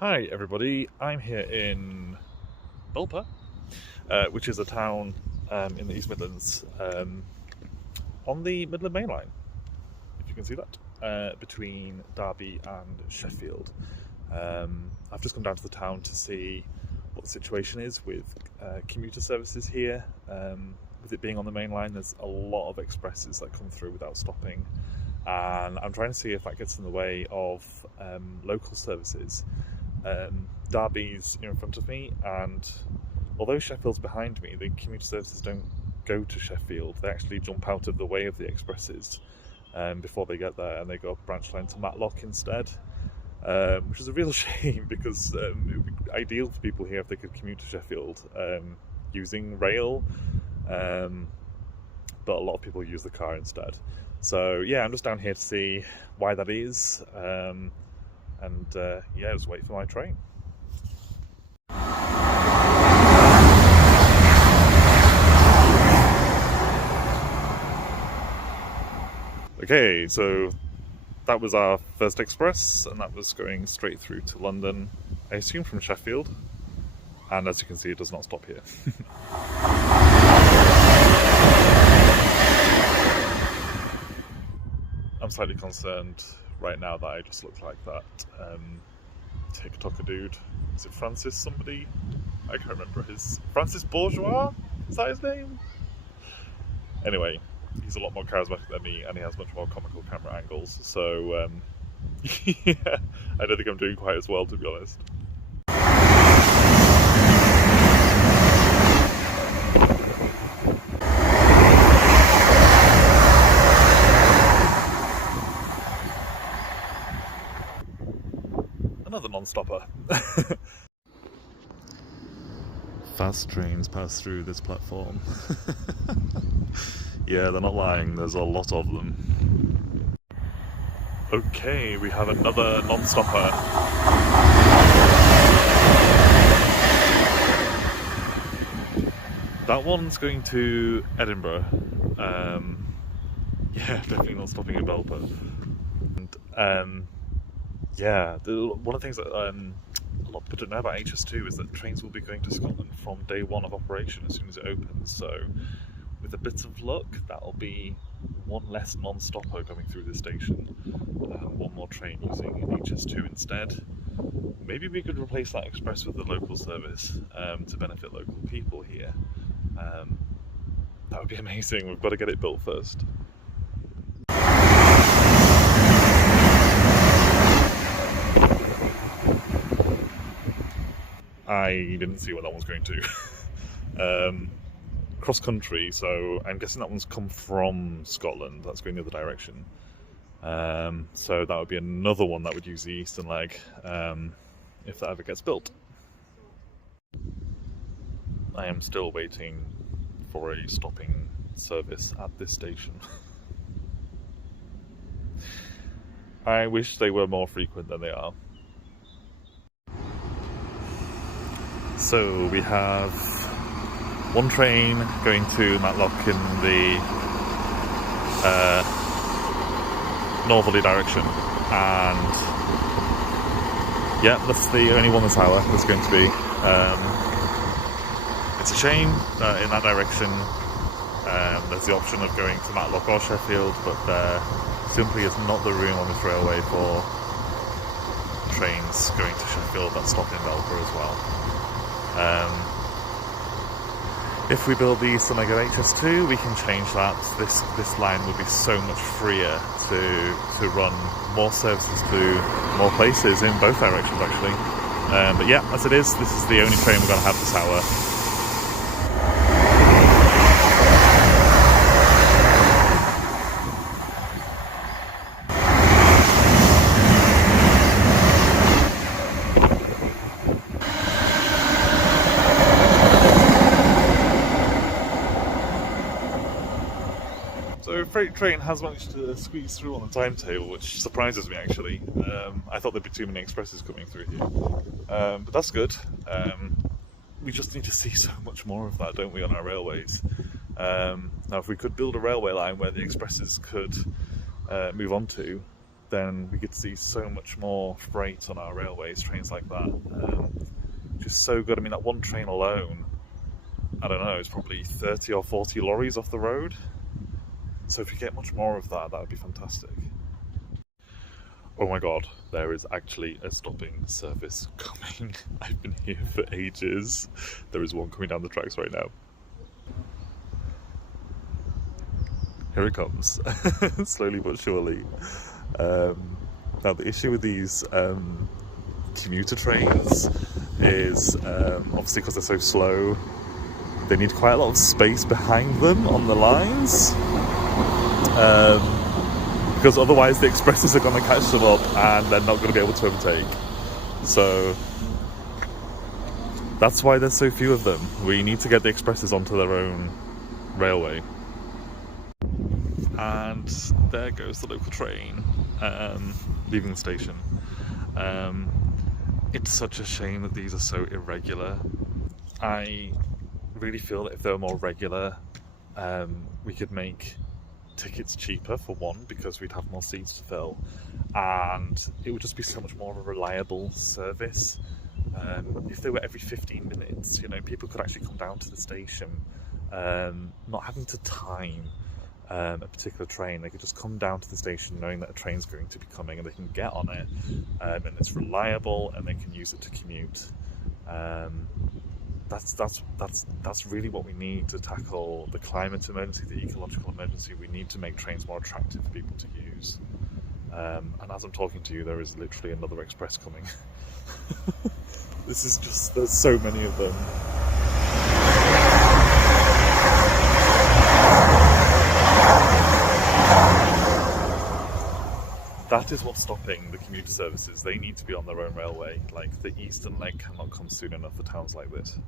Hi everybody, I'm here in Belper, which is a town in the East Midlands on the Midland mainline, if you can see that, between Derby and Sheffield. I've just come down to the town to see what the situation is with commuter services here. With it being on the mainline, there's a lot of expresses that come through without stopping, and I'm trying to see if that gets in the way of local services. Derby's in front of me, and although Sheffield's behind me, the commuter services don't go to Sheffield. They actually jump out of the way of the expresses before they get there, and they go up branch line to Matlock instead, which is a real shame because it would be ideal for people here if they could commute to Sheffield using rail, but a lot of people use the car instead. So yeah, I'm just down here to see why that is. And yeah, just wait for my train. Okay, so that was our first express, and that was going straight through to London, I assume from Sheffield, and as you can see, it does not stop here. I'm slightly concerned right now that I just look like that TikToker dude. Is it Francis somebody? I can't remember his... Francis Bourgeois? Is that his name? Anyway, he's a lot more charismatic than me, and he has much more comical camera angles, so yeah, I don't think I'm doing quite as well, to be honest. Another non-stopper. Fast trains pass through this platform. Yeah, they're not lying, there's a lot of them. Okay, we have another non-stopper. That one's going to Edinburgh. Yeah, definitely not stopping in Belper. And yeah, one of the things that a lot of people don't know about HS2 is that trains will be going to Scotland from day one of operation as soon as it opens. So with a bit of luck, that'll be one less non-stopper going through the station, one more train using HS2 instead. Maybe we could replace that express with the local service to benefit local people here. That would be amazing. We've got to get it built first. I didn't see where that one's going to. Cross country, so I'm guessing that one's come from Scotland. That's going the other direction. So that would be another one that would use the Eastern Leg if that ever gets built. I am still waiting for a stopping service at this station. I wish they were more frequent than they are. So we have one train going to Matlock in the northerly direction, and yeah, that's the only one this hour that's going to be. It's a shame that in that direction there's the option of going to Matlock or Sheffield, but there simply is not the room on this railway for trains going to Sheffield that stop in Belper as well. If we build the Eastern Leg of HS2, we can change that. This line would be so much freer to run more services to more places in both directions, actually. But yeah, as it is, this is the only train we're going to have this hour. So freight train has managed to squeeze through on the timetable, which surprises me actually. I thought there'd be too many expresses coming through here, but that's good. We just need to see so much more of that, don't we, on our railways? Now if we could build a railway line where the expresses could move on to, then we could see so much more freight on our railways, trains like that. Just so good. I mean, that one train alone, I don't know, it's probably 30 or 40 lorries off the road. So if you get much more of that, that would be fantastic. Oh my god, there is actually a stopping service coming. I've been here for ages. There is one coming down the tracks right now. Here it comes, slowly but surely. Now the issue with these commuter trains is obviously because they're so slow, they need quite a lot of space behind them on the lines, because otherwise the expresses are going to catch them up and they're not going to be able to overtake. So that's why there's so few of them. We need to get the expresses onto their own railway. And there goes the local train, leaving the station. It's such a shame that these are so irregular. I really feel that if they were more regular, we could make tickets cheaper, for one, because we'd have more seats to fill, and it would just be so much more of a reliable service. If they were every 15 minutes, you know, people could actually come down to the station, not having to time a particular train. They could just come down to the station knowing that a train's going to be coming, and they can get on it, and it's reliable, and they can use it to commute. That's really what we need to tackle the climate emergency, the ecological emergency. We need to make trains more attractive for people to use. And as I'm talking to you, there is literally another express coming. This is just, there's so many of them. That is what's stopping the commuter services. They need to be on their own railway. Like, the Eastern Leg cannot come soon enough for towns like this.